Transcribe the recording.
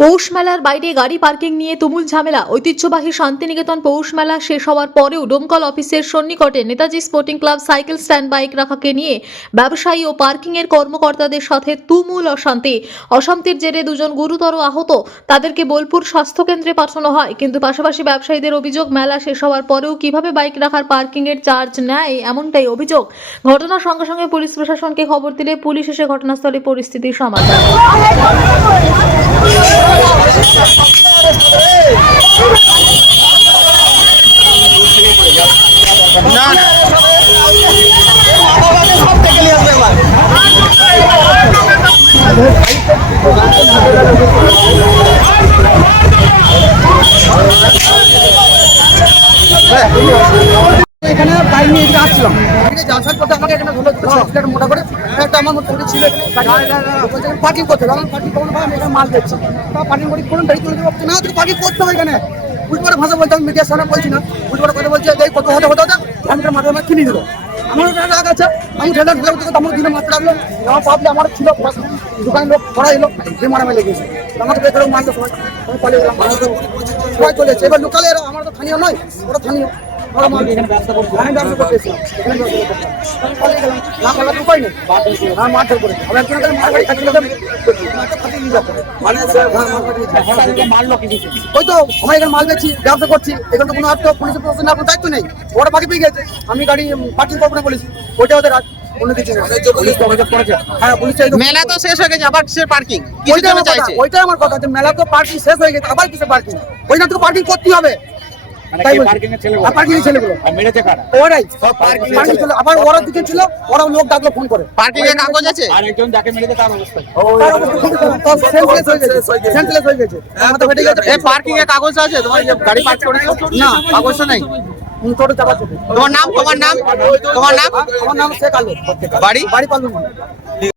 পৌষ মেলার বাইরে গাড়ি পার্কিং নিয়ে তুমুল ঝামেলা। ঐতিহ্যবাহী শান্তিনিকেতন পৌষ মেলা শেষ হওয়ার পরেও ডোমকল অফিসের সন্নিকটে Netaji sporting club cycle stand bike রাখাকে নিয়ে ব্যবসায়ী ও পার্কিং এর কর্মকর্তাদের সাথে তুমুল অশান্তি। অশান্তির জেরে দুজন গুরুতর আহত। তাদেরকে বোলপুর স্বাস্থ্য কেন্দ্রে পাঠানো হয়। কিন্তু পাশাপাশি ব্যবসায়ীদের অভিযোগ, মেলা শেষ হওয়ার পরেও কীভাবে বাইক রাখার পার্কিং এর চার্জ নেয় এমনটাই অভিযোগ। ঘটনার সঙ্গে সঙ্গে পুলিশ প্রশাসনকে খবর দিলে পুলিশ এসে ঘটনাস্থলে পরিস্থিতির সমাধান। না না এখানে বাইক নিয়ে এদিকে আসছিলাম। যাওয়ার পথে আমাকে এখানে ধরে দিল একটা করে। আমার ছিল পার্কিং করতে হবে আমার আমি এখানে মাল দিচ্ছি তা পার্কিং করি না তুই পার্কিং করতে হবে এখানে। উল্টো ভাষা বলতে আমি মিডিয়ার সামনে বলছি না। উল্টো কথা বলছে এই কত মাথায় কিনে দিল আমার আছে। আমি দিনে মাত্র লাগল আমার ভাবলে আমার ছিল, দোকানের লোক পড়া এলো যে মারা গেছে আমাকে বেকার মারলো সবাই। আমি সবাই চলে এবার লোকালে আমার তো স্থানীয় নয়, ওরা স্থানীয়। আমি ব্যবসা তো হ্যাঁ মানে ওই আমরা এখানে মাল বেচি ব্যবসা করছি এখানে কোনো আর তো পুলিশের প্রশাসনের কোনো দায়িত্ব নেই ওরা বাকি পেয়ে গেছে আমি গাড়ি পার্কিং করব না বলেছি ওইটা ওদের হ্যাঁ মেলা তো শেষ হয়ে গেছে আবার কিসের পার্কিং আমার কথা ওইটাই আমার কথা যে মেলা তো পার্কিং শেষ হয়ে গেছে আবার কিসে পার্কিং ওই না তো পার্কিং করতে হবে তাই পার্কিং এর ছেলেগুলো? পার্কিং এর ছেলেগুলো? মেরেছে কারা? ওরাই। পার্কিং ছিল। আবার ওরা দিকে ছিল ওরা লোক ডাকলো ফোন করে। পার্কিং এর কাগজ আছে? আর একজন যাকে মেরেছে তার অবস্থা তার অবস্থা খুবই খারাপ। তো হয়ে গেছে। senseless হয়ে গেছে। মাথা ফেটে গেছে। এই পার্কিং এর কাগজ আছে? তোমার যে গাড়ি পার্ক করেছ? না। নাই। চাপাচ্ছে তোমার নাম তোমার নাম? তোমার নাম? আমার নাম শেখ বাড়ি? বাড়ি পালুন